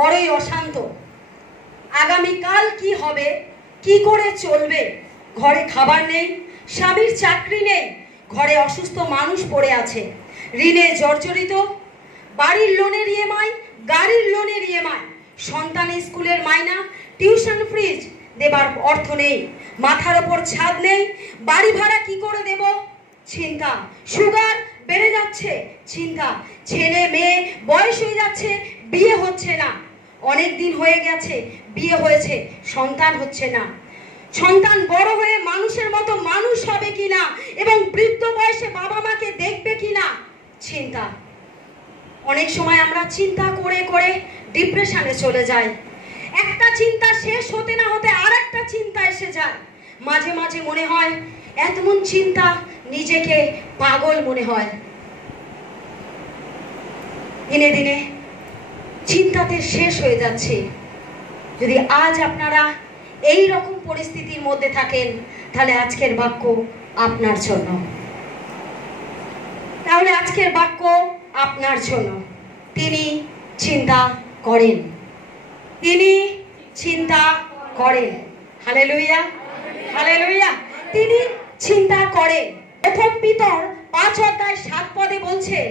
বড়ই অশান্ত। আগামীকাল কি হবে, কি করে চলবে? ঘরে খাবার নেই, স্বামীর চাকরি নেই, ঘরে অসুস্থ মানুষ পড়ে আছে, ঋণে জর্জরিত, বাড়ির লোনের ইএমআই, গাড়ির লোনের ইএমআই, সন্তানের স্কুলের মাইনা, টিউশন ফিজ দেবার অর্থ নেই, মাথার ওপর ছাদ নেই, বাড়ি ভাড়া কি করে দেব? চিন্তা। সুগার বেড়ে যাচ্ছে, চিন্তা। ছেলে মেয়ে বয়স হয়ে যাচ্ছে, বিয়ে হচ্ছে না। অনেক দিন হয়ে গেছে বিয়ে হয়েছে, সন্তান হচ্ছে না। সন্তান বড় হয়ে মানুষের মতো মানুষ হবে কিনা এবং বৃদ্ধ বয়সে বাবা মাকে দেখবে কিনা, চিন্তা। অনেক সময় আমরা চিন্তা করে করে ডিপ্রেশনে চলে যাই। একটা চিন্তা শেষ হতে না হতে আর একটা চিন্তা এসে যায়। মাঝে মাঝে মনে হয় এমন চিন্তা, নিজেকে পাগল মনে হয়। দিনে দিনে চিন্তাতে শেষ হয়ে যাচ্ছে। যদি আজ আপনারা এই রকম পরিস্থিতির মধ্যে থাকেন, তাহলে আজকের বাক্য আপনার জন্য। তাহলে আজকের বাক্য আপনার জন্য। তিনি চিন্তা করেন, তিনি চিন্তা করেন। Hallelujah, hallelujah. তিনি চিন্তা করেন। প্রথম পিতর 5:7 বলছেন,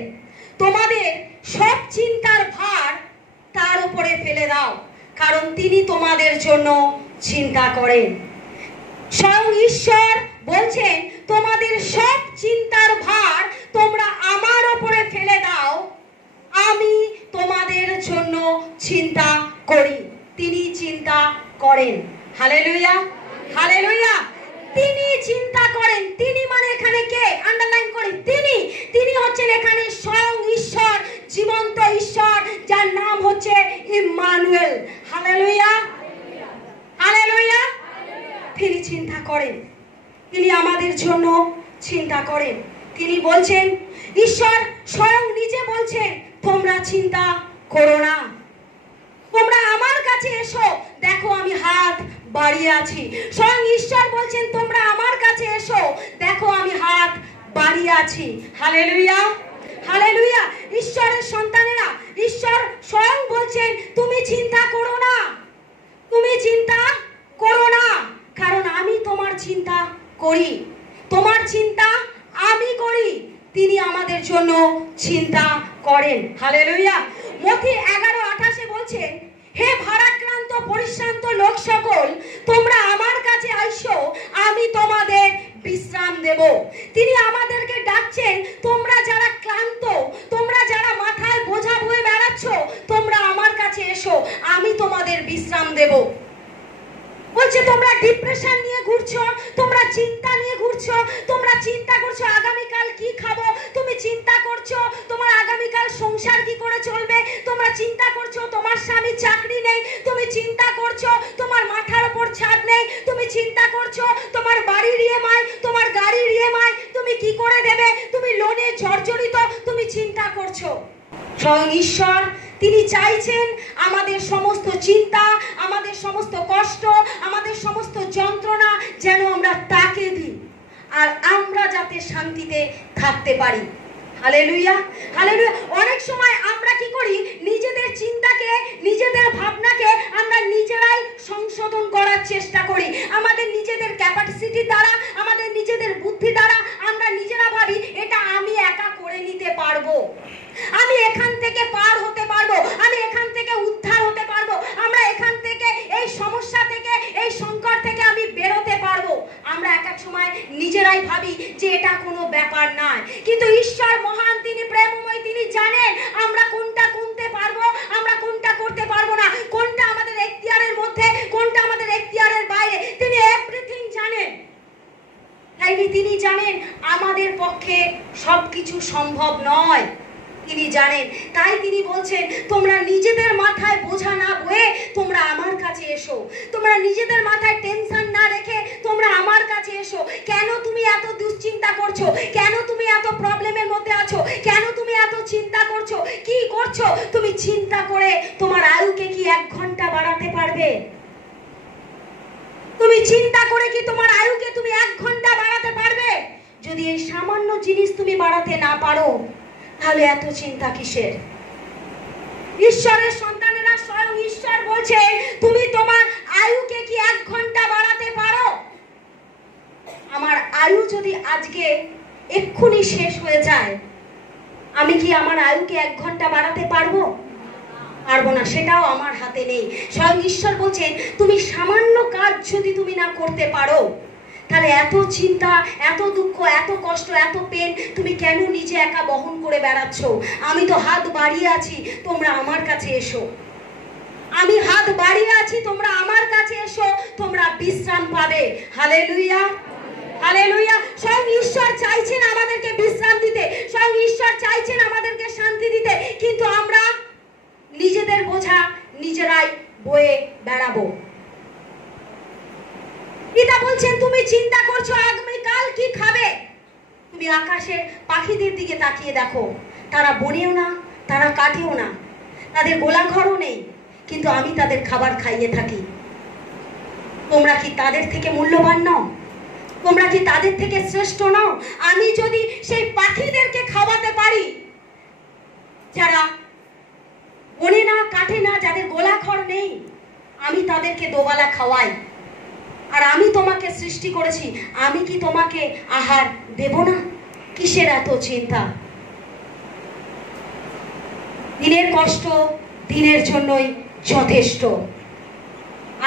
তোমাদের সব চিন্তার ভার তার উপরে ফেলে দাও, কারণ তিনি তোমাদের জন্য চিন্তা করেন। স্বয়ং ঈশ্বর বলছেন, তোমাদের সব চিন্তার ভার তোমরা আমার উপরে ফেলে দাও, আমি তোমাদের জন্য চিন্তা করি। তিনি চিন্তা করেন। Hallelujah, hallelujah. তিনি চিন্তা করেন। তিনি মানে এখানে কে? আন্ডারলাইন করি, তিনি। তিনি হচ্ছেন এখানে স্বয়ং ঈশ্বর, জীবন্ত ঈশ্বর, যার নাম হচ্ছে ইম্মানুয়েল। Hallelujah, hallelujah. তিনি চিন্তা করেন, তিনি আমাদের জন্য চিন্তা করেন। তিনি বলছেন, ঈশ্বর স্বয়ং নিজে বলছেন, তোমরা চিন্তা করো না, তোমরা আমার কাছে এসো, দেখো আমি হাত বাড়িয়ে আছি। স্বয়ং ঈশ্বর বলছেন, তোমরা আমার কাছে এসো, দেখো আমি হাত বাড়িয়ে আছি। Hallelujah, hallelujah. ঈশ্বরের সন্তানেরা, ঈশ্বর স্বয়ং বলছেন, তুমি চিন্তা করো না, তুমি চিন্তা করো না, কারণ আমি তোমার চিন্তা করি, তোমার চিন্তা আমি করি। তিনি আমাদের জন্য চিন্তা করেন। হালেলুয়া। মথি 11:28 বলছেন, হে ভারাক্রান্ত পরিশ্রান্ত লোক সকল, তোমরা আমার কাছে আইসো, আমি তোমাদের বিশ্রাম দেব। তিনি আমাদেরকে ডাকছেন, তোমরা যারা ক্লান্ত, তোমরা যারা মাথায় বোঝা বয়ে বেড়াচ্ছ, তোমরা আমার কাছে এসো, আমি তোমাদের বিশ্রাম দেব। বলছে, তোমরা ডিপ্রেশন নিয়ে ঘুরছো, তোমরা চিন্তা নিয়ে ঘুরছো, তোমরা চিন্তা করছো আগামীকাল কি খাবো, তুমি চিন্তা করছো তোমার আগামীকাল সংসার কি করে চলবে, তোমরা চিন্তা করছো তোমার স্বামী চাকরি নেই, তুমি চিন্তা করছো তোমার মাথার উপর ছাদ নেই, তুমি চিন্তা করছো তোমার বাড়ির ইএমআই, তোমার গাড়ির ইএমআই তুমি কি করে দেবে, তুমি লোনে জর্জরিত, তুমি চিন্তা করছো। স্বয়ং ঈশ্বর তিনি চাইছেন আমাদের সমস্ত চিন্তা, আমাদের সমস্ত কষ্ট, আমাদের সমস্ত যন্ত্রণা যেন আমরা তাকে দিই, আর আমরা যাতে শান্তিতে থাকতে পারি। Hallelujah, hallelujah. অনেক সময় আমরা কি করি, নিজেদের চিন্তাকে, নিজেদের ভাবনাকে আমরা নিজেরাই সংশোধন করার চেষ্টা করি। আমাদের নিজেদের ক্যাপাসিটি দ্বারা, আমাদের নিজেদের বুদ্ধি দ্বারা আমরা নিজেরা ভাবি, এটা আমি একা করে নিতে পারবো, আমি এখান থেকে পার হতে পারবো, আমি এখান থেকে উদ্ধার হতে পারবো, আমরা এখান থেকে এই সমস্যা থেকে, এই সংকট থেকে আমি বেরোতে পারবো। আমরা এক এক সময় নিজেরাই ভাবি যে এটা কোনো ব্যাপার নয়, কিন্তু ঈশ্বর মহান, তিনি প্রেমময়, তিনি জানেন আমরা কোনটা করতে পারবো, আমরা কোনটা করতে পারবো না, কোনটা আমাদের এখতিয়ারের মধ্যে, কোনটা আমাদের এখতিয়ারের বাইরে। তিনি এভরিথিং জানেন। তাই তিনি জানেন আমাদের পক্ষে সবকিছু সম্ভব নয়, তিনি জানেন। তাই তিনি বলছেন, তোমরা নিজেদের মাথায় বোঝা না বয়ে তোমরা আমার কাছে এসো, তোমরা নিজেদের মাথায় টেনশন না রেখে তোমরা আমার কাছে এসো। কেন তুমি এত দুশ্চিন্তা করছো, কেন তুমি এত প্রবলেমের মধ্যে আছো, কেন তুমি এত চিন্তা করছো, কি করছো? তুমি চিন্তা করে তোমার আয়ুকে কি 1 ঘন্টা বাড়াতে পারবে? তুমি চিন্তা করে কি তোমার আয়ুকে তুমি 1 ঘন্টা বাড়াতে পারবে? যদি এই সামান্য জিনিস তুমি বাড়াতে না পারো, তাহলে এত চিন্তা কিসের? ঈশ্বরের সন্তানেরা স্বয়ং ঈশ্বর বলছে, তুমি তোমার আয়ুকে কি 1 ঘন্টা বাড়াতে পারো? আমার আয়ু যদি আজকে এক্ষুনি শেষ হয়ে যায়, আমি কি আমার আয়ুকে 1 ঘন্টা বাড়াতে পারবো? পারবো না, সেটাও আমার হাতে নেই। স্বয়ং ঈশ্বর বলছেন, তুমি সামান্য কাজ যদি তুমি না করতে পারো, তাহলে এত চিন্তা, এত দুঃখ, এত কষ্ট, এত পেন তুমি কেন নিজে একা বহন করে বেড়াচ্ছ? আমি তো হাত বাড়িয়ে আছি, তোমরা আমার কাছে এসো। আমি হাত বাড়িয়ে আছি, তোমরা আমার কাছে এসো, তোমরা বিশ্রাম পাবে। Hallelujah, hallelujah. স্বয়ং ঈশ্বর চাইছেন আমাদেরকে বিশ্রাম দিতে, স্বয়ং ঈশ্বর চাইছেন আমাদেরকে শান্তি দিতে, কিন্তু আমরা নিজেদের বোঝা নিজেরাই বয়ে বেড়াবো। পিতা বলছেন, তুমি চিন্তা করছো আগামীকাল কি খাবে। তুমি আকাশের পাখিদের দিকে তাকিয়ে দেখো, তারা বনেও না, তারা কাটেও না, তাদের গোলাঘরও নেই, কিন্তু আমি তাদের খাবার খাইয়ে থাকি। তোমরা কি তাদের থেকে মূল্যবান নও? তোমরা কি তাদের থেকে শ্রেষ্ঠ নও? আমি যদি সেই পাখিদেরকে খাওয়াতে পারি, যারা বনে না, কাটে না, যাদের গোলাঘর নেই, আমি তাদেরকে দোবেলা খাওয়াই, আর আমি তোমাকে সৃষ্টি করেছি, আমি কি তোমাকে আহার দেব না? কিসের এত চিন্তা? দিনের কষ্ট দিনের জন্যই যথেষ্ট।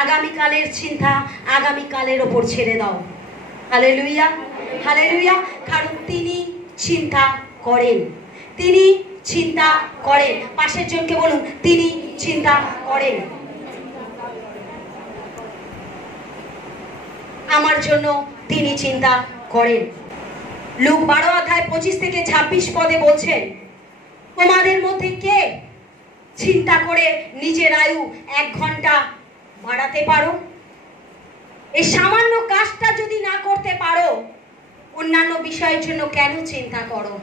আগামীকালের চিন্তা আগামীকালের ওপর ছেড়ে দাও। Hallelujah, hallelujah. কারণ তিনি চিন্তা করেন, তিনি চিন্তা করেন। পাশের জনকে বলুন, তিনি চিন্তা করেন। আমার জন্য তিনি চিন্তা করেন। লুক 12 অধ্যায় 25 থেকে 26 পদে বলছেন, তোমাদের মধ্যে কে চিন্তা করে নিজের আয়ু 1 ঘন্টা বাড়াতে পারো? এই সামান্য কাজটা যদি না করতে পারো, অন্যান্য বিষয়ের জন্য কেন চিন্তা করো?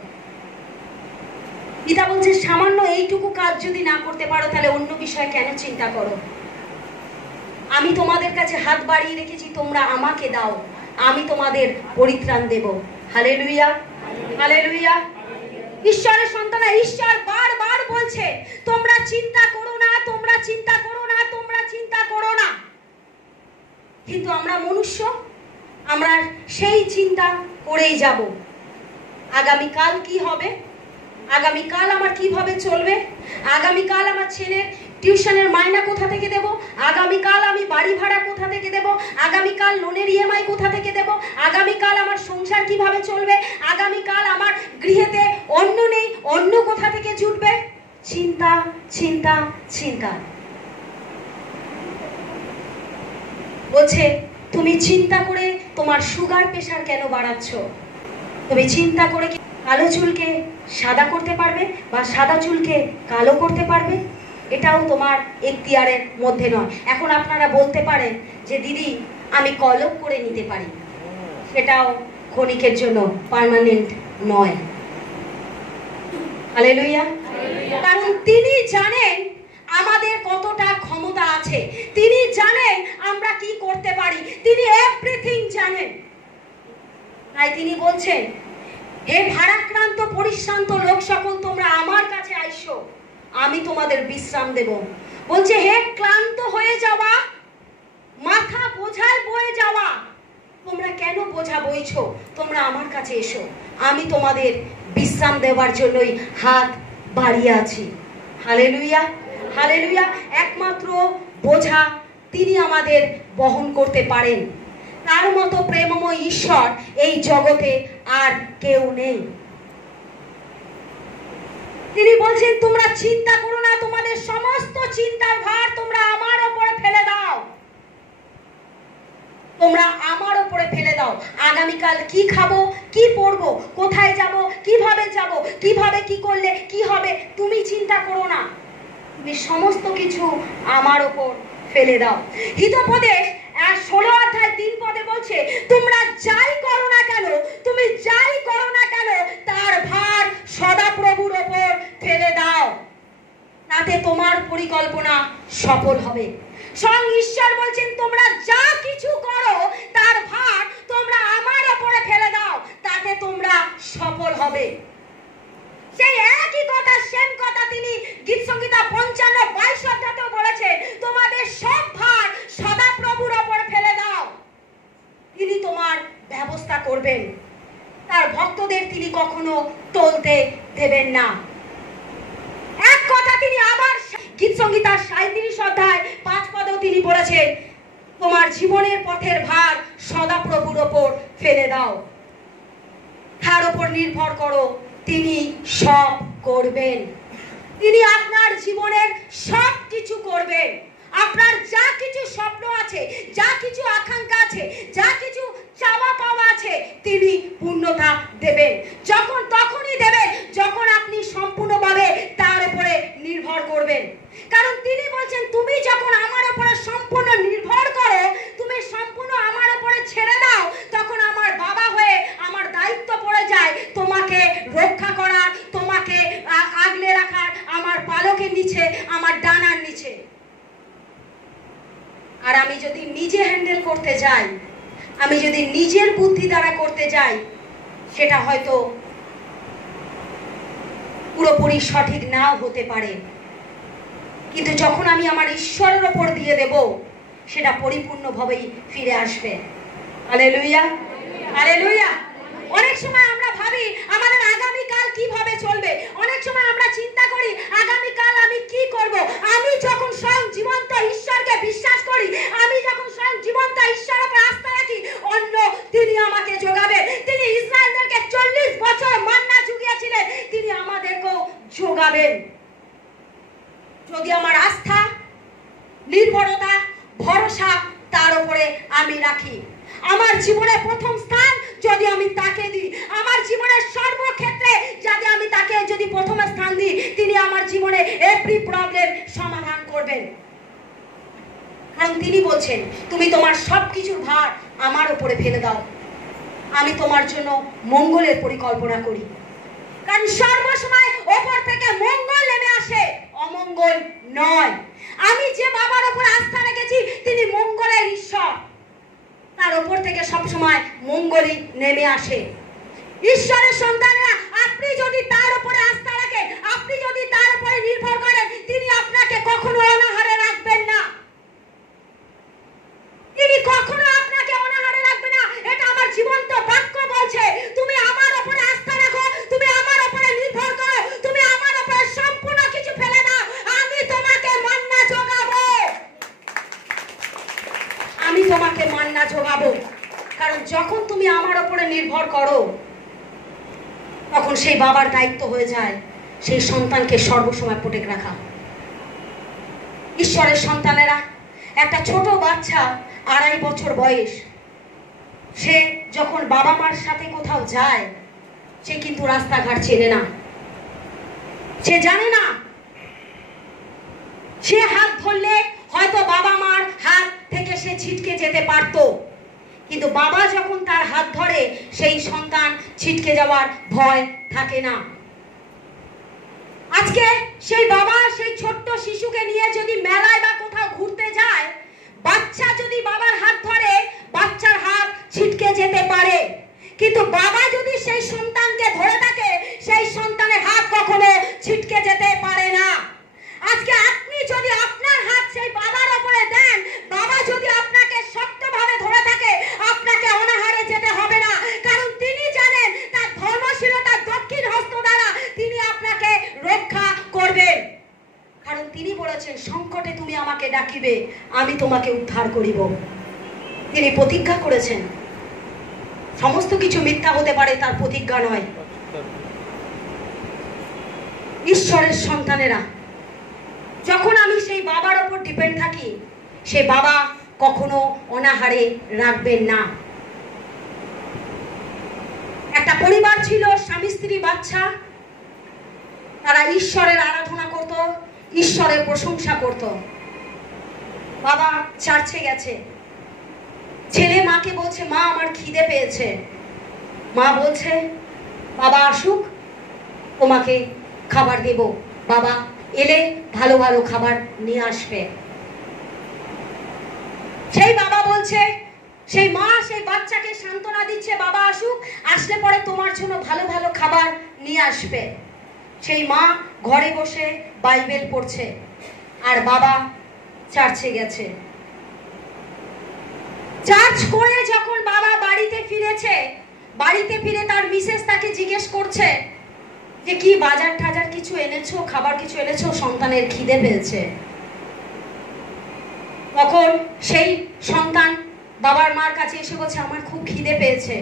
পিতা বলছে, সামান্য এইটুকু কাজ যদি না করতে পারো, তাহলে অন্য বিষয়ে কেন চিন্তা করো? আমি তোমাদের কাছে হাত বাড়িয়ে রেখেছি, তোমরা আমাকে দাও, আমি তোমাদের পরিত্রাণ দেব। Hallelujah, hallelujah. ঈশ্বরের সন্তানরা, ঈশ্বর বারবার বলছে, তোমরা চিন্তা করো না, তোমরা চিন্তা করো না, তোমরা চিন্তা করো না। কিন্তু আমরা মনুষ্য, আমরা সেই চিন্তা করেই যাব। আগামীকাল কি হবে? আগামীকাল আমার কিভাবে চলবে? আগামীকাল আমার ছেলের টিউশনের মাইনা কোথা থেকে দেব? আগামীকাল আমি বাড়ি ভাড়া কোথা থেকে দেব? আগামীকাল লোনের ইএমআই কোথা থেকে দেব? আগামীকাল আমার সংসার কিভাবে চলবে? আগামীকাল আমার গৃহেতে অন্ন নেই, অন্য কোথা থেকে জুটবে? চিন্তা, চিন্তা, চিন্তা। বলছে, তুমি চিন্তা করে তোমার সুগার প্রেশার কেন বাড়াচ্ছ? তুমি চিন্তা করে কি কালো চুলকে সাদা করতে পারবে, বা সাদা চুলকে কালো করতে পারবে? এটাও তোমার এখতিয়ারের মধ্যে নয়। এখন আপনারা বলতে পারেন যে দিদি, আমি কলপ করে নিতে পারি, সেটাও ক্ষণিকের জন্য, পার্মানেন্ট নয়। হালেলুয়া। কারণ তিনি জানেন আমাদের কতটা ক্ষমতা আছে, তিনি জানেন আমরা কি করতে পারি, তিনি এভরিথিং জানেন। তাই তিনি বলছেন, হে ভারাক্রান্ত পরিশ্রান্ত লোক সকল, তোমরা আমার কাছে আইসো, আমি তোমাদের বিশ্রাম দেব। বলছে, হে ক্লান্ত হয়ে যাওয়া, মাথা বোঝায় বয়ে যাওয়া, তোমরা কেন বোঝা বইছো? তোমরা আমার কাছে এসো, আমি তোমাদের বিশ্রাম দেওয়ার জন্যই হাত বাড়িয়ে আছি। Hallelujah, hallelujah. একমাত্র বোঝা তিনি আমাদের বহন করতে পারেন। তার মতো প্রেমময় ঈশ্বর এই জগতে আর কেউ নেই। তিনি বলছেন, তোমরা চিন্তা করো না, তোমাদের সমস্ত চিন্তার ভার তোমরা আমার উপরে ফেলে দাও, তোমরা আমার উপরে ফেলে দাও। আগামীকাল কি খাবো, কি পরবো, কোথায় যাব, কিভাবে যাব, কিভাবে কি করলে কি হবে, তুমি চিন্তা করো না, তুমি সমস্ত কিছু আমার উপর ফেলে দাও। হিতোপদেশ 16 অধ্যায় 3 পদে বলছে, তোমরা যাই করো না কেন, তুমি যাই করো না কেন, তার ভার সদাপ্রভুর ওপর ফেলে দাও, তাতে তোমার পরিকল্পনা সফল হবে। স্বয়ং ঈশ্বর বলছেন, তোমরা যা কিছু করো তার ভার তোমরা আমার ওপরে ফেলে দাও, তাতে তোমরা সফল হবে। সেই একই কথা, সেম কথা তিনি গীত সংহিতা 55:22 অধ্যায়েও বলেছেন। কখনো টলতে দেবেন না। এক কথা তিনি আবার গীত সংহিতার 37 অধ্যায় 5 পদেও তিনি বলেছেন, তোমার জীবনের পথের ভার সদা প্রভুর ওপর ফেলে দাও, তার উপর নির্ভর করো, তিনি সব করবেন। তিনি আপনার জীবনের সব কিছু করবেন। আপনার যা কিছু স্বপ্ন আছে, যা কিছু আকাঙ্ক্ষা আছে, যা কিছু চাওয়া পাওয়া আছে, তিনি পূর্ণতা দেবেন। তখনই দেবেন যখন আপনি সম্পূর্ণভাবে তার উপরে নির্ভর করবেন। কারণ তিনি বলছেন, তুমি যখন আমার উপরে সম্পূর্ণ নির্ভর করো, তুমি সম্পূর্ণ আমার উপরে ছেড়ে দাও, তখন আমার বাবা হয়ে আমার দায়িত্ব পড়ে যায় তোমাকে রক্ষা করার, তোমাকে আগলে রাখার, আমার পালকের নিচে, আমার ডানার নিচে। আর আমি যদি নিজে হ্যান্ডেল করতে যাই, আমি যদি নিজের বুদ্ধি দ্বারা করতে যাই, সেটা হয়তো পুরোপুরি সঠিক নাও হতে পারে, কিন্তু যখন আমি আমার ঈশ্বরের ওপর দিয়ে দেব, সেটা পরিপূর্ণভাবেই ফিরে আসবে। Hallelujah, hallelujah. অনেক সময় আমরা ভাবি আমাদের আগামীকাল কিভাবে চলবে, অনেক সময় আমরা চিন্তা করি আগামীকাল আমি কি করব। আমি যখন স্বয়ং জীবন্ত ঈশ্বরকে বিশ্বাস করি, আমি যখন স্বয়ং জীবন্ত ঈশ্বরের উপর আস্থা রাখি, অন্য তিনি আমাকে যোগাবেন। তিনি ইসরায়েলদেরকে 40 বছর মান্না জুগিয়েছিলেন, তিনি আমাদেরকেও যোগাবেন। যদি আমার আস্থা, নির্ভরতা, ভরসা তার উপরে আমি রাখি, আমার জীবনের প্রথম স্থান যদি আমি তাকে দিই, আমার জীবনের সর্বক্ষেত্রে যদি আমি তাকে প্রথম স্থান দিই, তিনি আমার জীবনে এভরি প্রবলেম সমাধান করবেন। কারণ তিনি বলছেন, তুমি তোমার সবকিছুর ভার আমার উপরে ফেলে দাও, আমি তোমার জন্য মঙ্গলের পরিকল্পনা করি। কারণ সর্বসময় ওপর থেকে মঙ্গল নেমে আসে, অমঙ্গল নয়। আমি যে বাবার উপর আস্থা রেখেছি, তিনি মঙ্গলের ঈশ্বর, তার উপর থেকে সবসময় মঙ্গলই নেমে আসে। ঈশ্বরের সন্তানেরা, আপনি যদি তার উপরে আস্থা রাখেন, আপনি যদি তার উপরে নির্ভর করেন, তিনি আপনাকে কখনো অনাহারে রাখবেন না। তিনি কখনো আপনাকে অনাহারে রাখবেন না। এটা আমার জীবন্ত বাক্য বলছে। তুমি আমার উপরে আস্থা রাখো, তুমি আমার উপরে নির্ভর করো, তুমি আমার উপরে সম্পূর্ণ কিছু ফেলে দাও, আমি তোমাকে মান্না যোগাবো, আমি তোমাকে মান্না যোগাবো। কারণ যখন তুমি আমার উপরে নির্ভর করো, তখন সেই বাবার দায়িত্ব হয়ে যায় সেই সন্তানকে সর্বসময় প্রোটেক্ট রাখা। ঈশ্বরের সন্তানেরা, একটা ছোট বাচ্চা 2.5 বছর বয়স, সে যখন বাবা মার সাথে কোথাও যায়, সে কিন্তু রাস্তাঘাট চেনে না, সে জানে না। সে হাত ধরলে হয়তো বাবা মার হাত থেকে সে ছিটকে যেতে পারত, কিন্তু বাবা যখন তার হাত ধরে, সেই সন্তান ছিটকে যাওয়ার ভয় থাকে না। আজকে সেই বাবা সেই ছোট্ট শিশুকে নিয়ে যদি মেলায় বা কোথাও ঘুরতে যায়, বাচ্চা যদি বাবার হাত ধরে, বাচ্চার হাত ছিটকে যেতে পারে, কিন্তু বাবা যদি সেই সন্তানকে ধরে থাকে, সেই সন্তানের হাত কখনো ছিটকে যেতে পারে না। আজকে আপনি যদি আপনার হাত সেই বাবার উপরে দেন, বাবা যদি আপনাকে শক্তভাবে ধরে থাকে, আপনাকে অনাহারে যেতে হবে না। কারণ তিনি জানেন তার ধর্মশীলতার দক্ষিণ হস্ত দ্বারা তিনি আপনাকে রক্ষা করবেন। কারণ তিনি বলেছেন, সংকটে তুমি আমাকে ডাকিবে, আমি তোমাকে উদ্ধার করিব। তিনি প্রতিজ্ঞা করেছেন। সমস্ত কিছু মিথ্যা হতে পারে, তার প্রতিজ্ঞা নয়। ঈশ্বরের সন্তানেরা, যখন আমি সেই বাবার উপর ডিপেন্ড থাকি, সেই বাবা কখনো অনাহারে রাখবেন না। একটা পরিবার ছিল, স্বামী স্ত্রী বাচ্চা, তারা ঈশ্বরের আরাধনা করত, ঈশ্বরের প্রশংসা করত। বাবা চার্চে গেছে, ছেলে মাকে বলছে, মা আমার খিদে পেয়েছে। মা বলছে, বাবা আসুক, তোমাকে খাবার দেব, বাবা এলে ভালো ভালো খাবার নিয়ে আসবে। সেই বাবা বলছে, সেই মা সেই বাচ্চাকে সান্ত্বনা দিচ্ছে, বাবা আসুক, আসলে পরে তোমার জন্য ভালো ভালো খাবার নিয়ে আসবে। সেই মা ঘরে বসে বাইবেল পড়ছে, আর বাবা চার্চে গেছে। চার্চ করে যখন বাবা বাড়িতে ফিরেছে, বাড়িতে ফিরে তার মিসেস তাকে জিজ্ঞেস করছে যে কি বাজার টাজার কিছু এনেছো, খাবার কিছু এনেছো, সন্তানের খিদে পেয়েছে। তখন সেই সন্তান বাবার মার কাছে এসে বলছে আমার খুব খিদে পেয়েছে।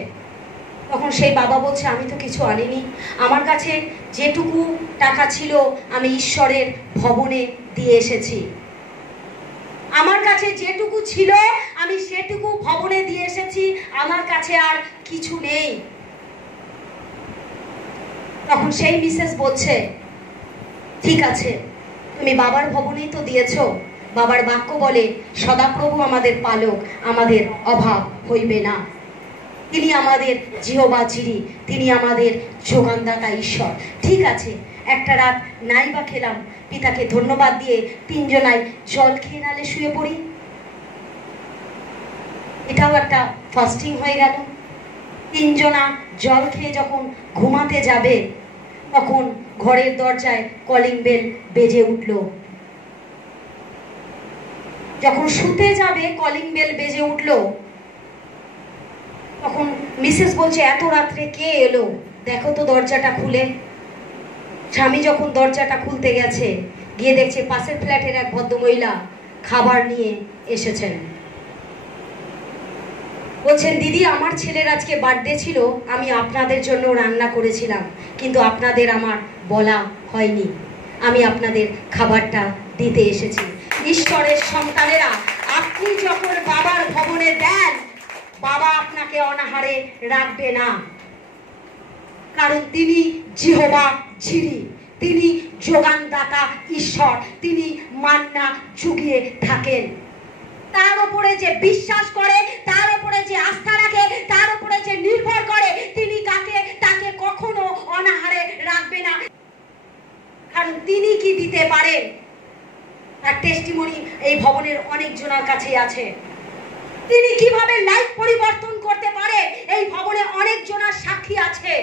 তখন সেই বাবা বলছে আমি তো কিছু আনিনি, আমার কাছে যেটুকু টাকা ছিল আমি ঈশ্বরের ভবনে দিয়ে এসেছি, আমার কাছে যেটুকু ছিল আমি সেটুকু ভবনে দিয়ে এসেছি, আমার কাছে আর কিছু নেই। তখন সেই মিসেস বলছে ঠিক আছে, তুমি বাবার ভবনেই তো দিয়েছো, বাবার বাক্য বলে সদাপ্রভু আমাদের পালক, আমাদের অভাব হইবে না। তিনি আমাদের জিহবা জিরি, তিনি আমাদের যোগানদাতা ঈশ্বর। ঠিক আছে, একটা রাত নাই বা খেলাম, পিতাকে ধন্যবাদ দিয়ে তিনজনাই জল খেয়ে নালে শুয়ে পড়ি। এটাও একটা ফাস্টিং হয়ে গেল। তিনজনা জল খেয়ে যখন ঘুমাতে যাবে তখন ঘরের দরজায় কলিং বেল বেজে উঠল। যখন শুতে যাবে কলিং বেল বেজে উঠল, তখন মিসেস বলছে এত রাত্রে কে এলো, দেখো তো দরজাটা খুলে। স্বামী যখন দরজাটা খুলতে গেছে, গিয়ে দেখছে পাশের ফ্ল্যাটের এক ভদ্রমহিলা খাবার নিয়ে এসেছেন। বলছেন দিদি আমার ছেলের আজকে বার্থডে ছিল, আমি আপনাদের জন্য রান্না করেছিলাম, কিন্তু আপনাদের আমার বলা হয়নি, আমি আপনাদের খাবারটা দিতে এসেছি। ঈশ্বরের সন্তানেরা, আপনি যখন বাবার ভবনে দেন, বাবা আপনাকে অনাহারে রাখবে না, কারণ তিনি জিহবা জিরি, তিনি যোগানদাতা ঈশ্বর, তিনি মান্না জুগিয়ে থাকেন। তার উপরে যে বিশ্বাস করে, তার উপরে যে আস্থা রাখে, তার উপরে যে নির্ভর করে, তিনি তাকে কখনো অনাহারে রাখবে না, কারণ তিনি কি দিতে পারেন। তার টেস্টিমনি এই ভবনের অনেক জনের কাছে আছে। তিনি কিভাবে লাইফ পরিবর্তন করতে পারে এই ভবনে অনেক জনের সাক্ষী আছে।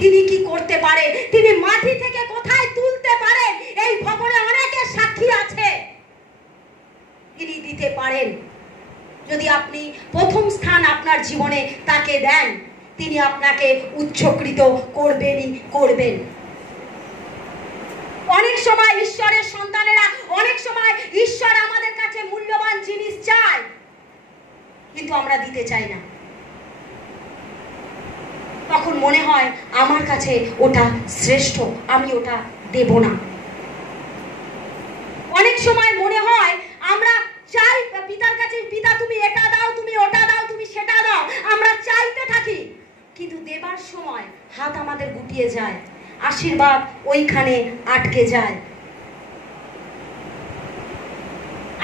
তিনি কি করতে পারে, তিনি মাটি থেকে কোথায় তুলতে পারেন এই ভবনে অনেকের সাক্ষী আছে। তিনি দিতে পারেন। যদি আপনি প্রথম স্থান আপনার জীবনে তাকে দেন, তিনি আপনাকে উচ্চকৃত করবেনই করবেন। অনেক সময় ঈশ্বরের সন্তানেরা, অনেক সময় ঈশ্বর আমাদের কাছে মূল্যবান জিনিস চায়, কিন্তু আমরা দিতে চাই না। তখন মনে হয় আমার কাছে ওটা শ্রেষ্ঠ, আমি ওটা দেব না। অনেক সময় মনে হয় আমরা চাই পিতার কাছে, পিতা তুমি এটা দাও, তুমি ওটা দাও, তুমি সেটা দাও, আমরা চাইতে থাকি, কিন্তু দেবার সময় হাত আমাদের গুটিয়ে যায়, আশীর্বাদ ওইখানে আটকে যায়।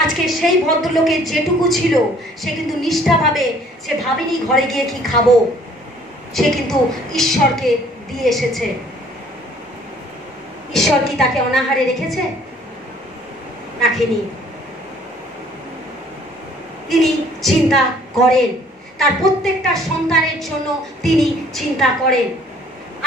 আজকে সেই ভদ্রলোকের যেটুকু ছিল সে কিন্তু নিষ্ঠাভাবে, সে ভাবেনি ঘরে গিয়ে কি খাবো, সে কিন্তু ঈশ্বরকে দিয়ে এসেছে। ঈশ্বর কি তাকে অনাহারে রেখেছে? রাখেনি। তিনি চিন্তা করেন, তার প্রত্যেকটা সন্তানের জন্য তিনি চিন্তা করেন।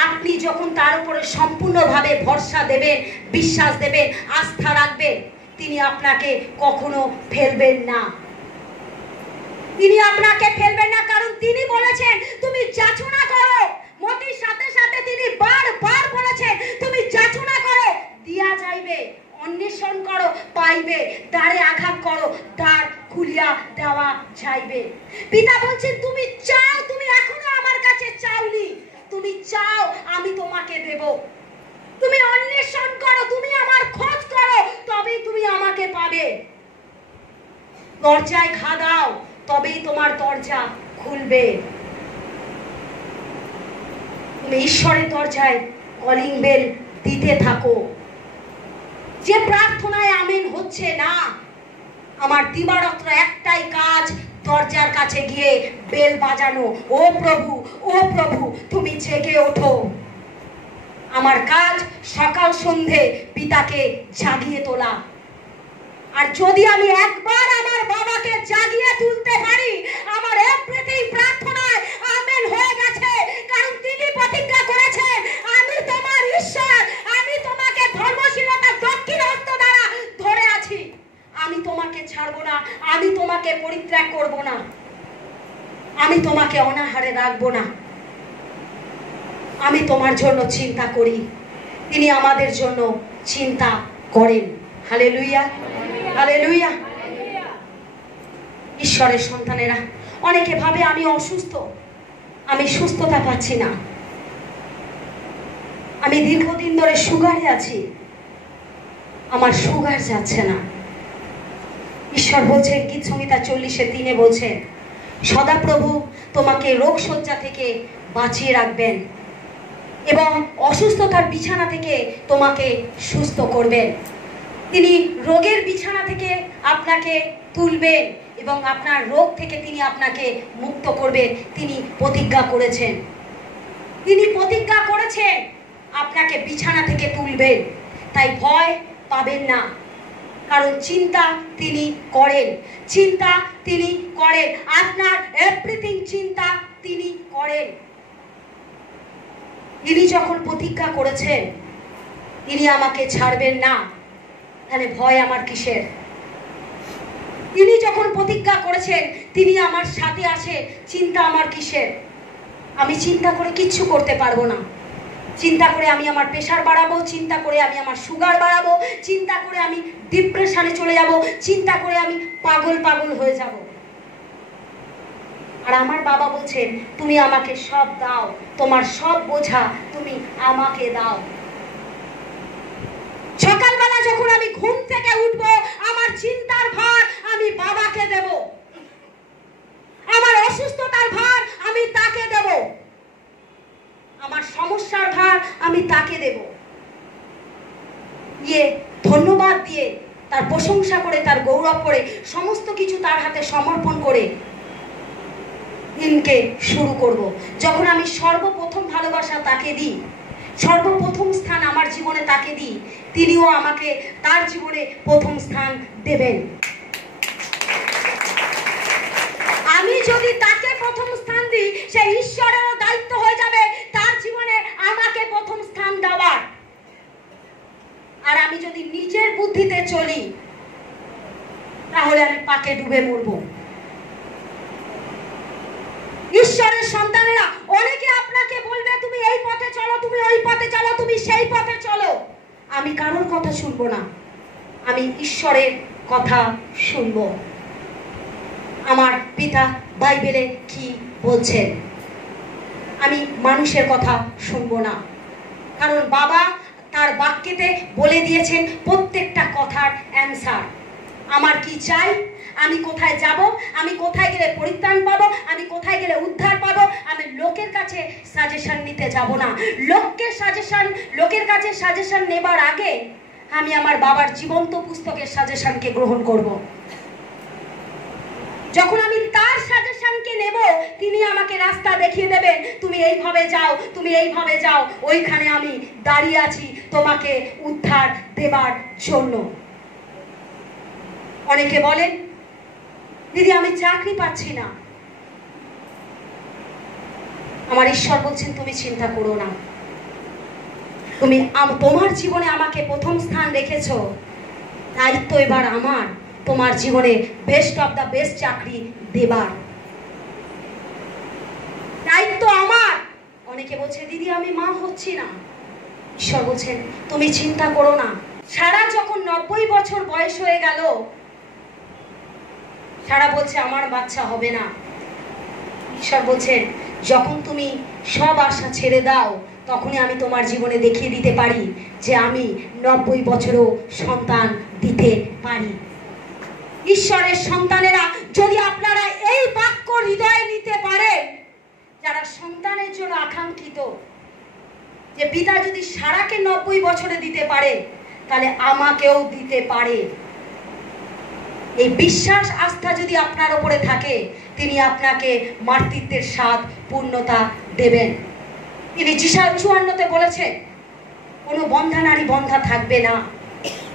আপনি যখন তার উপরে সম্পূর্ণভাবে ভরসা দেবেন, বিশ্বাস দেবেন, আস্থা রাখবেন, তিনি আপনাকে কখনো ফেলবেন না। তিনি আপনাকে ফেলবেন না, কারণ তিনি বলেছেন তুমি যাচনা করো। মতির সাথে সাথে তিনি বারবার বলেছেন তুমি যাচনা করো, দিয়া যাইবে, অন্বেষণ করো পাইবে, দ্বারে আঘাত করো, দ্বার খুলিয়া দেওয়া যাইবে। পিতা বলছেন তুমি চাও, তুমি এখনো আমার কাছে চাওনি, তুমি চাও আমি তোমাকে দেব। তুমি অন্বেষণ করো, তুমি আমার খোঁজ করো, তবেই তুমি আমাকে পাবে। দরজায় ঘা দাও, তবেই তোমার দরজা খুলবে। তুমি ঈশ্বরের দরজায় কলিং বেল দিতে থাকো। যে প্রার্থনায় আমেন হচ্ছে না, আমার দিবারাত্র একটাই কাজ, দরজার কাছে গিয়ে বেল বাজানো। ও প্রভু তুমি জেগে ওঠো। আমার কাজ সকাল সন্ধে পিতাকে জাগিয়ে তোলা। আর যদি আমি একবার আমার বাবাকে জাগিয়ে তুলতে পারি, আমার এভরিথিং প্রার্থনায় আমেন হয়ে গেছে, কারণ তিনি প্রতিজ্ঞা করেছেন আমি তোমার ঈশ্বর, আমি তোমাকে ধর্মশীলতা দক্ষিণ হস্ত দ্বারা ধরে আছি, আমি তোমাকে ছাড়বো না, আমি তোমাকে পরিত্যাগ করব না। আমি তোমাকে অনাহারে রাখবো না, আমি তোমার জন্য চিন্তা করি। তিনি আমাদের জন্য চিন্তা করেন। Hallelujah, hallelujah. ঈশ্বরের সন্তানেরা, অনেকে ভাবে আমি অসুস্থ, আমি সুস্থতা পাচ্ছি না, আমি দীর্ঘদিন ধরে সুগারে আছি, আমার সুগার যাচ্ছে না। ঈশ্বর বলছেন গীত সংহিতা 40:3 বলছেন, সদাপ্রভু তোমাকে রোগ শয্যা থেকে বাঁচিয়ে রাখবেন এবং অসুস্থতার বিছানা থেকে তোমাকে সুস্থ করবেন। তিনি রোগের বিছানা থেকে আপনাকে তুলবেন এবং আপনার রোগ থেকে তিনি আপনাকে মুক্ত করবেন। তিনি প্রতিজ্ঞা করেছেন, তিনি প্রতিজ্ঞা করেছেন আপনাকে বিছানা থেকে তুলবেন। তাই ভয় পাবেন না, কারণ চিন্তা তিনি করেন, চিন্তা তিনি করেন, আপনার এভরিথিং চিন্তা তিনি করেন। তিনি যখন প্রতিজ্ঞা করেছেন তিনি আমাকে ছাড়বেন না, তাহলে ভয় আমার কিসের? তিনি যখন প্রতিজ্ঞা করেছেন তিনি আমার সাথে আছে, চিন্তা আমার কিসের? আমি চিন্তা করে কিচ্ছু করতে পারবো না। চিন্তা করে আমি আমার প্রেশার বাড়াবো, চিন্তা করে আমি আমার সুগার বাড়াবো, চিন্তা করে আমি ডিপ্রেশনে চলে যাব, চিন্তা করে আমি পাগল পাগল হয়ে যাব। আর আমার বাবা বলছেন তুমি আমাকে সব দাও, তোমার সব বোঝা তুমি আমাকে দাও। সকালবেলা যখন আমি ঘুম থেকে উঠবো, আমার চিন্তার ভার আমি বাবাকে দেব, আমার অসুস্থতার ভার আমি তাকে দেব, আমার সমস্যার ভার আমি তাকে দেব। দিয়ে ধন্যবাদ দিয়ে, তার প্রশংসা করে, তার গৌরব করে, সমস্ত কিছু তার হাতে সমর্পণ করে দিনকে শুরু করব। যখন আমি সর্বপ্রথম ভালোবাসা তাকে দিই, সর্বপ্রথম স্থান আমার জীবনে তাকে দিই, তিনিও আমাকে তার জীবনে প্রথম স্থান দেবেন। আমি যদি তাকে প্রথম স্থান দিই, সে ঈশ্বরেরও দায়িত্ব হয়ে যাবে তার জীবনে আমাকে প্রথম স্থান দেওয়ার। আর আমি যদি নিজের বুদ্ধিতে চলি, তাহলে আমি পাকে ডুবে মরবো। ঈশ্বরের সন্তানেরা, অনেকে আপনাকে বলবে তুমি এই পথে চলো, তুমি ওই পথে চলো, তুমি সেই পথে চলো। আমি কারোর কথা শুনবো না, আমি ঈশ্বরের কথা শুনবো। আমার পিতা বাইবেলে কি বলছেন, আমি মানুষের কথা শুনবো না। কারণ বাবা তার বাক্যেতে বলে দিয়েছেন প্রত্যেকটা কথার অ্যান্সার। আমার কি চাই, আমি কোথায় যাব, আমি কোথায় গেলে পরিত্রাণ পাবো, আমি কোথায় গেলে উদ্ধার পাবো। আমি লোকের কাছে সাজেশন নিতে যাব না। লোকের কাছে সাজেশন নেবার আগে আমি আমার বাবার জীবন্ত পুস্তকের সাজেশনকে গ্রহণ করব। যখন আমি তার সাজেশনকে নেব, তিনি আমাকে রাস্তা দেখিয়ে দেবেন, তুমি এইভাবে যাও, তুমি এইভাবে যাও, ওইখানে আমি দাঁড়িয়ে আছি তোমাকে উদ্ধার দেবার জন্য। অনেকে বলেন দিদি আমি চাকরি পাচ্ছি না। আমার ঈশ্বর বলছেন তুমি চিন্তা করো না, তুমি তোমার জীবনে আমাকে প্রথম স্থান রেখেছো, দায়িত্ব এবার আমার তোমার জীবনে বেস্ট অফ দ্য বেস্ট চাকরি দেবার দায়িত্ব আমার। অনেকে বলছে দিদি আমি মা হচ্ছি না। ঈশ্বর বলছেন তুমি চিন্তা করো না। সারা যখন 90 বছর বয়স হয়ে গেল, সারা বলছে আমার বাচ্চা হবে না। ঈশ্বর বলছেন যখন তুমি সব আশা ছেড়ে দাও, তখনই আমি তোমার জীবনে দেখিয়ে দিতে পারি যে আমি 90 বছরও সন্তান দিতে পারি। ঈশ্বরের সন্তানেরা, যদি আপনারা এই বাক্য হৃদয়ে নিতে পারেন, যারা সন্তানের জন্য আকাঙ্ক্ষিত, যে পিতা যদি সারাকে 90 বছরে দিতে পারে, তাহলে আমাকেও দিতে পারে। এই বিশ্বাস আস্থা যদি আপনার উপরে থাকে, তিনি আপনাকে মাতৃত্বের স্বাদ পূর্ণতা দেবেন। তিনি যিশা 54-তে বলেছেন কোনো বন্ধা নারী বন্ধা থাকবে না,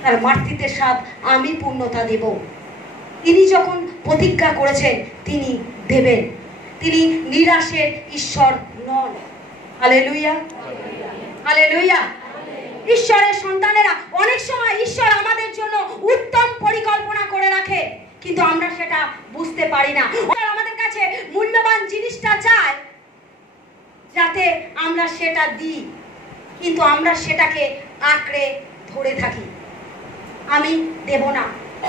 তার মাতৃত্বের স্বাদ আমি পূর্ণতা দেব। তিনি যখন প্রতিজ্ঞা করেছেন তিনি দেবেন। তিনি নিরাশের ঈশ্বর নন। Hallelujah, hallelujah. ঈশ্বরের সন্তানেরা, অনেক সময় ঈশ্বর আমাদের জন্য উত্তম পরিকল্পনা করে রাখে, কিন্তু আমরা সেটা বুঝতে পারি না। আমাদের কাছে মূল্যবান জিনিস আমরা সেটা দিই, কিন্তু আমরা সেটাকে আঁকড়ে ধরে থাকি। আমি দেব না,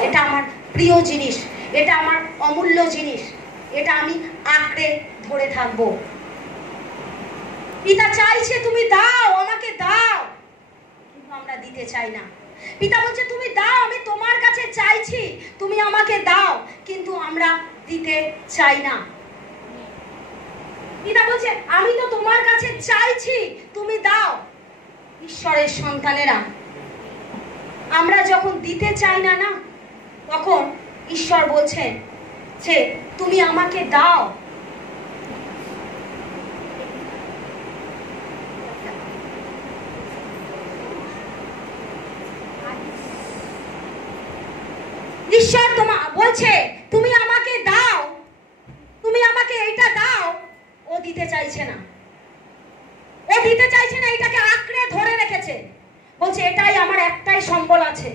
এটা আমার প্রিয় জিনিস, এটা আমার অমূল্য জিনিস, এটা আমি আঁকড়ে ধরে থাকবো। পিতা চাইছে তুমি দাও, আমাকে দাও, কিন্তু আমরা দিতে চাই না। পিতা বলছে তুমি দাও, আমি তোমার কাছে চাইছি, তুমি আমাকে দাও, কিন্তু আমরা দিতে চাই না। পিতা বলছে আমি তো তোমার কাছে চাইছি, তুমি দাও। ঈশ্বরের সন্তানেরা আমরা যখন দিতে চাই না, না, তখন ঈশ্বর বলছেন যে তুমি আমাকে দাও। ঈশ্বর তোমা বলছে তুমি আমাকে দাও, তুমি আমাকে এইটা দাও। ও দিতে চাইছে না, ও দিতে চাইছে না, এটাকে আঁকড়ে ধরে রেখেছে। বলছে এটাই আমার একটাই সম্বল আছে,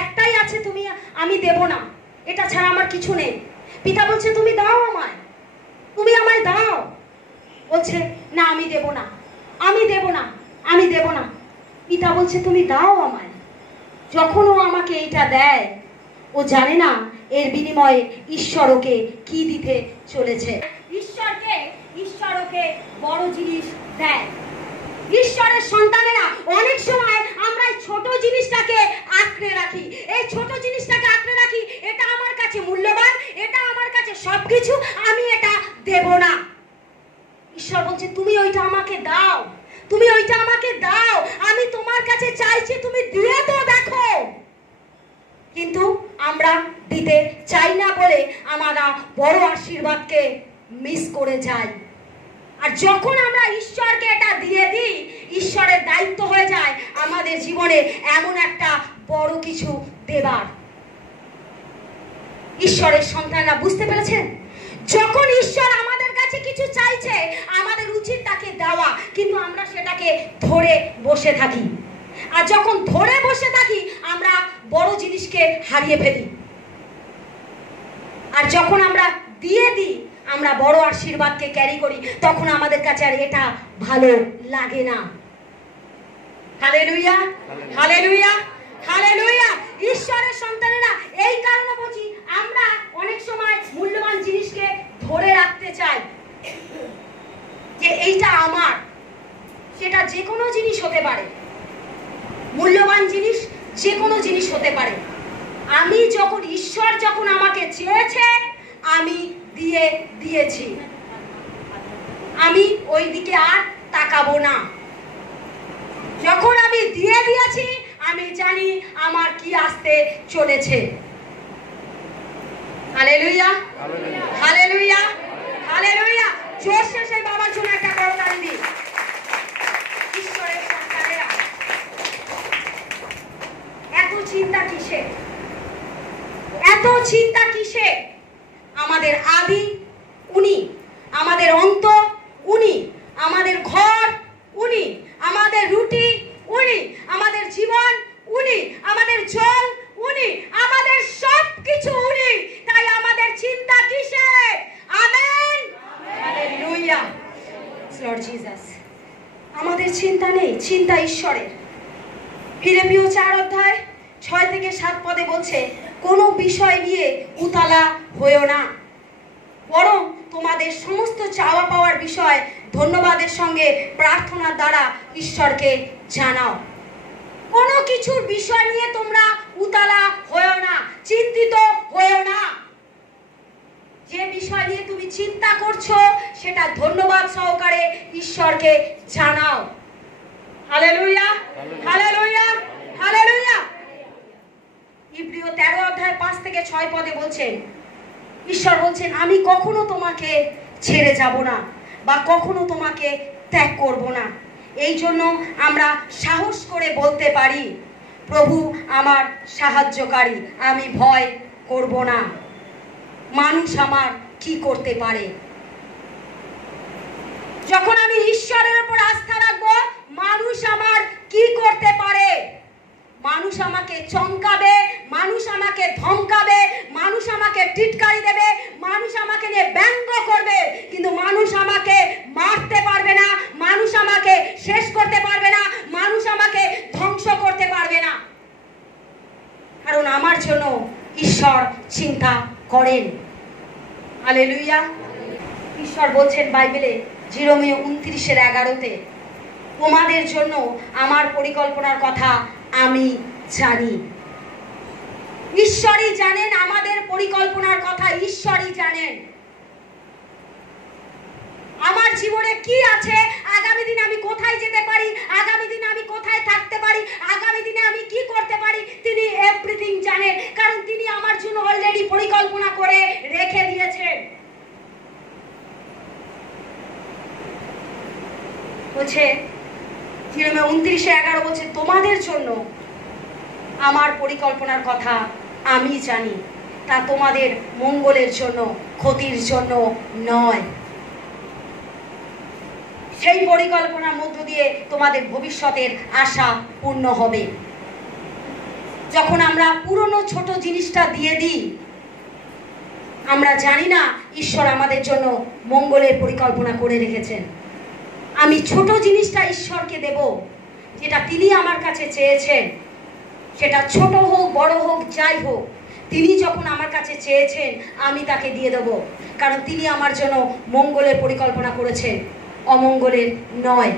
একটাই আছে, তুমি আমি দেব না, এটা ছাড়া আমার কিছু নেই। পিতা বলছে তুমি দাও আমায়, তুমি আমায় দাও। বলছে না আমি দেব না, আমি দেব না, আমি দেব না। পিতা বলছে তুমি দাও আমায়। যখন ও আমাকে এইটা দেয়, ও জানে না এর বিনিময়ে ঈশ্বর ওকে কি দিতে চলেছে। ঈশ্বর ওকে বড় জিনিস দেয়। ঈশ্বরের সন্তানেরা অনেক সময় আমরা ছোট জিনিসটাকে আঁকড়ে রাখি, এই ছোট জিনিসটাকে আঁকড়ে রাখি, এটা আমার কাছে মূল্যবান, এটা আমার কাছে সবকিছু, আমি এটা দেব না। ঈশ্বর বলছে তুমি ওইটা আমাকে দাও, তুমি ওইটা আমাকে দাও, আমি তোমার কাছে চাইছি, তুমি দিয়ে তো দেখো। কিন্তু আমরা দিতে চাই না বলে আমরা বড় আশীর্বাদকে মিস করে যাই। আর যখন আমরা ঈশ্বরকে এটা দিয়ে দিই, ঈশ্বরের দায়িত্ব হয়ে যায় আমাদের জীবনে এমন একটা বড় কিছু দেবার। ঈশ্বরের সন্তানরা বুঝতে পেরেছেন, যখন ঈশ্বর আমাদের কাছে কিছু চাইছে, আমাদের উচিত তাকে দেওয়া, কিন্তু আমরা সেটাকে ধরে বসে থাকি। আর যখন ধরে বসে থাকি, আমরা বড় জিনিসকে হারিয়ে ফেলি। আর যখন আমরা দিয়ে দিই, আমরা বড় আশীর্বাদকে ক্যারি করি, তখন আমাদের কাছে আর এটা ভালো লাগে না। Hallelujah, hallelujah, hallelujah. ঈশ্বরের সন্তানেরা এই কারণে বলছি, আমরা অনেক সময় মূল্যবান জিনিসকে ধরে রাখতে চাই, যে এইটা আমার। সেটা যে কোনো জিনিস হতে পারে, মূল্যবান জিনিস যে কোনো জিনিস হতে পারে। আমি যখন ঈশ্বর যখন আমাকে চেয়েছে, আমি দিয়ে দিয়েছি, আমি ওই দিকে আর তাকাবো না। যখন আমি দিয়ে দিয়েছি, আমি জানি আমার কি আসতে চলেছে। Hallelujah, hallelujah, hallelujah. জোরসে সেই বাবার জন্য একটা করতালি দিই। ঈশ্বরের সন্তানেরা এত চিন্তা কিসে, এত চিন্তা কিসে? আমাদের আদি উনি, আমাদের অন্ত উনি, আমাদের ঘর উনি, আমাদের রুটি উনি, আমাদের জীবন উনি, আমাদের জল উনি, আমাদের সব কিছু উনি। তাই আমাদের চিন্তা কিসে? Amen, hallelujah, Lord Jesus. আমাদের চিন্তা নেই, চিন্তা ঈশ্বরের। ফিলিপিও 4:6-7 বলছে, কোনো বিষয় নিয়ে উতালা হয়েও না, বরং তোমাদের সমস্ত চাওয়া পাওয়ার বিষয় ধন্যবাদের সঙ্গে প্রার্থনার দ্বারা ঈশ্বরকে জানাও। কোনো কিছুর বিষয় নিয়ে তোমরা উতালা হয়েও না, চিন্তিত হয়েও না। যে বিষয় নিয়ে তুমি চিন্তা করছো, সেটা ধন্যবাদ সহকারে ঈশ্বরকে জানাও। Hallelujah, hallelujah, hallelujah. ইব্রিয় 13:5-6 বলছেন, ঈশ্বর বলছেন আমি কখনো তোমাকে ছেড়ে যাব না বা কখনো তোমাকে ত্যাগ করব না। এই জন্য আমরা সাহস করে বলতে পারি, প্রভু আমার সাহায্যকারী, আমি ভয় করব না। মানুষ আমার কি করতে পারে? যখন আমি ঈশ্বরের উপর আস্থা রাখবো, মানুষ আমার কি করতে পারে? মানুষ আমাকে চমকাবে, মানুষ আমাকে ধমকাবে, মানুষ আমাকে টিটকারি দেবে, মানুষ আমাকে নিয়ে ব্যঙ্গ করবে, কিন্তু মানুষ আমাকে মারতে পারবে না, মানুষ আমাকে শেষ করতে পারবে না, মানুষ আমাকে ধ্বংস করতে পারবে না, কারণ আমার জন্য ঈশ্বর চিন্তা করেন। হালেলুয়া। ঈশ্বর বলছেন বাইবেলে জিরোমিও 29:11-তে, তোমাদের জন্য আমার পরিকল্পনার কথা আমি জানি। ঈশ্বরই জানেন আমাদের পরিকল্পনার কথা, ঈশ্বরই জানেন আমার জীবনে কি আছে, আগামী দিনে আমি কোথায় যেতে পারি, আগামী দিনে আমি কোথায় থাকতে পারি, আগামী দিনে আমি কি করতে পারি, তিনি এভরিথিং জানেন, কারণ তিনি আমার জন্য অলরেডি পরিকল্পনা করে রেখে দিয়েছেন। বলছে জিরোমিও 29:11 বলছে, তোমাদের জন্য আমার পরিকল্পনার কথা আমি জানি, তা তোমাদের মঙ্গলের জন্য, ক্ষতির জন্য নয়। সেই পরিকল্পনার মধ্য দিয়ে তোমাদের ভবিষ্যতের আশা পূর্ণ হবে। যখন আমরা পুরনো ছোট জিনিসটা দিয়ে দিই, আমরা জানি না ঈশ্বর আমাদের জন্য মঙ্গলের পরিকল্পনা করে রেখেছেন। আমি ছোট জিনিসটা ঈশ্বরকে দেব, যেটা তিনি আমার কাছে চেয়েছেন, সেটা ছোট হোক বড় হোক যাই হোক, তিনি যখন আমার কাছে চেয়েছেন আমি তাকে দিয়ে দেব, কারণ তিনি আমার জন্য মঙ্গলের পরিকল্পনা করেছেন, অমঙ্গলের নয়।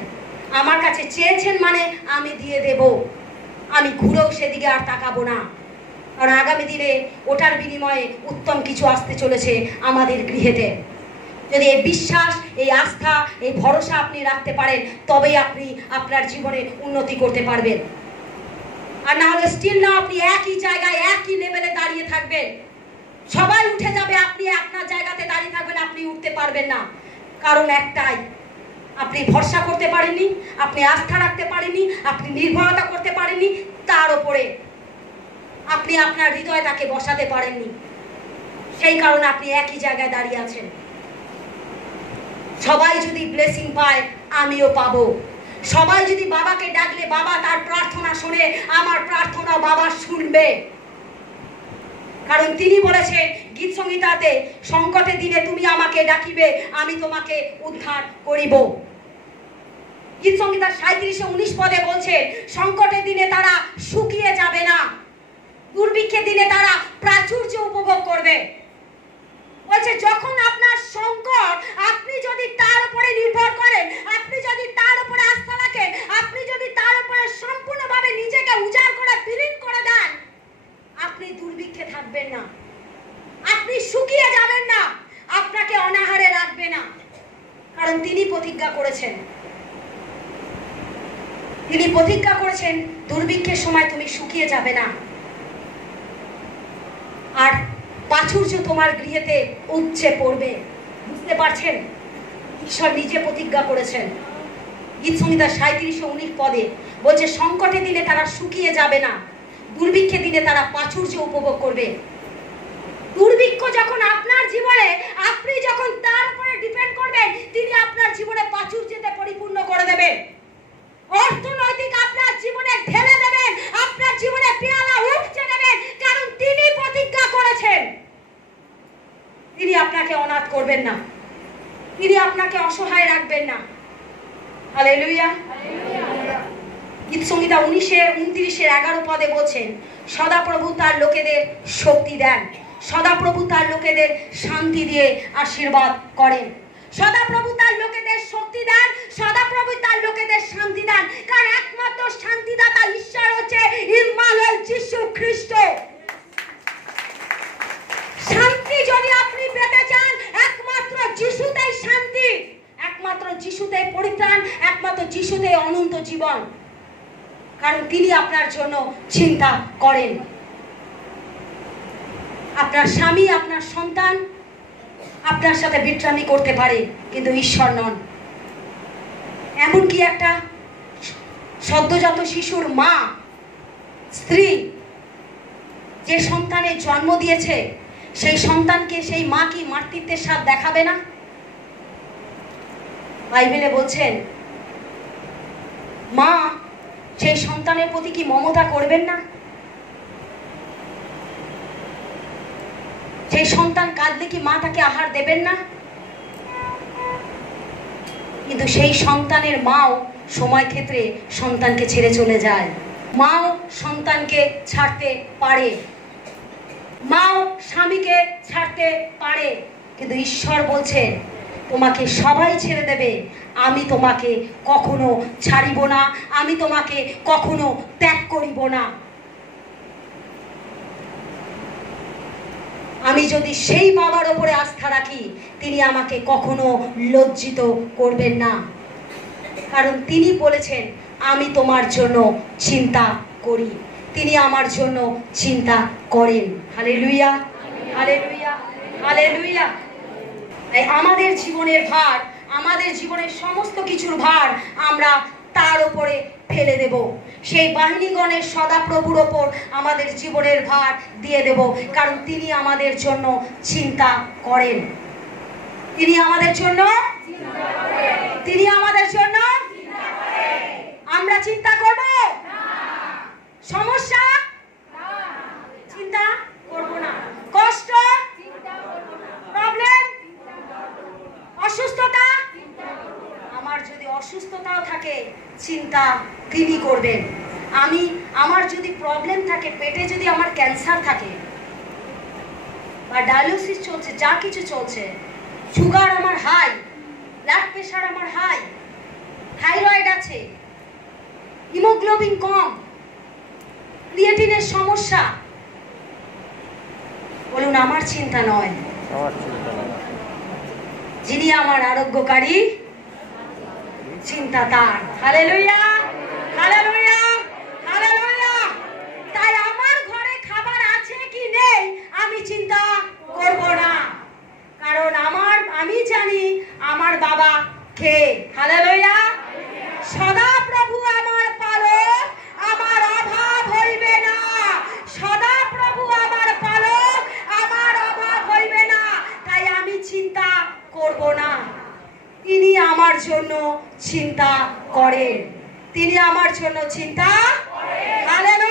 আমার কাছে চেয়েছেন মানে আমি দিয়ে দেব, আমি ঘুরেও সেদিকে আর তাকাবো না, কারণ আগামী দিনে ওটার বিনিময়ে উত্তম কিছু আসতে চলেছে আমাদের গৃহেতে। যদি এই বিশ্বাস, এই আস্থা, এই ভরসা আপনি রাখতে পারেন, তবেই আপনি আপনার জীবনে উন্নতি করতে পারবেন। আর না হলে স্টিল না, আপনি একই জায়গায় একই লেভেলে দাঁড়িয়ে থাকবেন। সবাই উঠে যাবে, আপনি আপনার জায়গাতে দাঁড়িয়ে থাকবেন, আপনি উঠতে পারবেন না। কারণ একটাই, আপনি ভরসা করতে পারেননি, আপনি আস্থা রাখতে পারেননি, আপনি নির্ভরতা করতে পারেননি, তার উপরে আপনি আপনার হৃদয় তাকে বসাতে পারেননি। সেই কারণে আপনি একই জায়গায় দাঁড়িয়ে আছেন। সবাই যদি ব্লেসিং পায়, আমিও পাবো। সবাই যদি বাবাকে ডাকলে বাবা তার প্রার্থনা শোনে, আমার প্রার্থনা বাবা শুনবে, কারণ তিনি বলেছেন গীত সংহিতাতে, সংকটের দিনে তুমি আমাকে ডাকিবে, আমি তোমাকে উদ্ধার করিব। গীত সংহিতা 37:19 পদে বলছে, সংকটের দিনে তারা শুকিয়ে যাবে না, দুর্ভিক্ষের দিনে তারা প্রাচুর্য উপভোগ করবে। বলছে যখন আপনার সংকট, আপনি যদি তার উপরে নির্ভর করেন, আপনি যদি তার উপরে আস্থা রাখেন, আপনি যদি তার উপরে সম্পূর্ণভাবে নিজেকে উজাড় করে বিলীন করে দেন, আপনি দুর্ভিক্ষে থাকবেন না, আপনি শুকিয়ে যাবেন না, আপনাকে অনাহারে রাখবে না, কারণ তিনি প্রতিজ্ঞা করেছেন। তিনি প্রতিজ্ঞা করেছেন দুর্ভিক্ষের সময় তুমি শুকিয়ে যাবে না, আর প্রাচুর্য তোমার গৃহেতে উপচে পড়বে। বুঝতে পারছেন? ঈশ্বর নিজে প্রতিজ্ঞা করেছেন। গীত সংহিতা 37:19 পদে বলছে, সংকটের দিনে তারা শুকিয়ে যাবে না, দুর্ভিক্ষের দিনে তারা প্রাচুর্য উপভোগ করবে। দুর্ভিক্ষ যখন আপনার জীবনে, আপনি যখন তার উপরে ডিপেন্ড করবেন, তিনি আপনার জীবনে প্রাচুর্যতে পরিপূর্ণ করে দেবেন। অর্থনৈতিক আপনার জীবনে ঢেলে দেবেন, আপনার জীবনে পেয়ালা উপচে দেবেন, কারণ তিনি প্রতিজ্ঞা করেছেন। তিনি আপনাকে অনাথ করবেন না, তিনি আপনাকে অসহায় রাখবেন না। হালেলুয়া। গীত সংহিতা 29:11 পদে বলছেন, সদাপ্রভু তার লোকেদের শক্তি দেন, সদাপ্রভু তার লোকেদের শান্তি দিয়ে আশীর্বাদ করেন। সদাপ্রভু তার লোকেদের শক্তি দেন, সদাপ্রভু তার লোকেদের শান্তি দেন, কারণ একমাত্র শান্তিদাতা ঈশ্বর হচ্ছে ইম্মানুয়েল, যিশু খ্রিস্ট। শান্তি যদি আপনি পেতে চান, একমাত্র যিশুতেই শান্তি, একমাত্র যিশুতেই পরিত্রাণ, একমাত্র যিশুতেই অনন্ত জীবন, কারণ তিনি আপনার জন্য চিন্তা করেন। আপনার স্বামী, আপনার সন্তান আপনার সাথে বিট্রামি করতে পারে, কিন্তু ঈশ্বর নন। এমনকি একটা সদ্যজাত শিশুর মা, স্ত্রী যে সন্তানের জন্ম দিয়েছে, সেই সন্তানকে সেই মা কি মাতৃত্বের স্বাদ দেখাবে না? বাইবেলে বলছেন, মা সেই সন্তানের প্রতি কি মমতা করবেন না? সেই সন্তান কাঁদলে কি মা তাকে আহার দেবেন না? কিন্তু সেই সন্তানের মাও সময় ক্ষেত্রে সন্তানকে ছেড়ে চলে যায়। মাও সন্তানকে ছাড়তে পারে, মাও স্বামীকে ছাড়তে পারে, কিন্তু ঈশ্বর বলছেন তোমাকে সবাই ছেড়ে দেবে, আমি তোমাকে কখনো ছাড়িব না, আমি তোমাকে কখনো ত্যাগ করিব না। আমি যদি সেই বাবার ওপরে আস্থা রাখি, তিনি আমাকে কখনো লজ্জিত করবেন না, কারণ তিনি বলেছেন আমি তোমার জন্য চিন্তা করি, তিনি আমার জন্য চিন্তা করেন। Hallelujah, hallelujah, hallelujah. তাই আমাদের জীবনের ভার, আমাদের জীবনের সমস্ত কিছুর ভার আমরা তার উপরে ফেলে দেব। সেই বাহিনীগণের সদাপ্রভুর ওপর আমাদের জীবনের ভার দিয়ে দেব, কারণ তিনি আমাদের জন্য চিন্তা করেন। তিনি আমাদের জন্য, তিনি আমাদের জন্য, আমরা চিন্তা করব সমস্যা, চিন্তা করব না, কষ্ট, প্রবলেম, অসুস্থতা, আমার যদি অসুস্থতাও থাকে চিন্তা তিনি করবেন। আমার যদি প্রবলেম থাকে, পেটে যদি আমার ক্যান্সার থাকে বা ডায়ালিসিস চলছে, যা কিছু চলছে, সুগার আমার হাই, ব্লাড প্রেশার আমার হাই, থাইরয়েড আছে, হিমোগ্লোবিন কম, ক্রিয়েটিনের সমস্যা, বলুন আমার চিন্তা নয়, যিনি আমার আরোগ্যকারী চিন্তা তার। Hallelujah, hallelujah, hallelujah. তাই আমার ঘরে খাবার আছে কি নেই আমি চিন্তা করব না, কারণ আমি জানি আমার বাবা কে। হালেলুয়া। সদা প্রভু আমার পালক, আমার অভাব হইবে না, সদা প্রভু আমার পালক, আমার অভাব হইবে না। তাই আমি চিন্তা করব না, তিনি আমার জন্য চিন্তা করেন, তিনি আমার জন্য চিন্তা করেন। হালেলুয়া।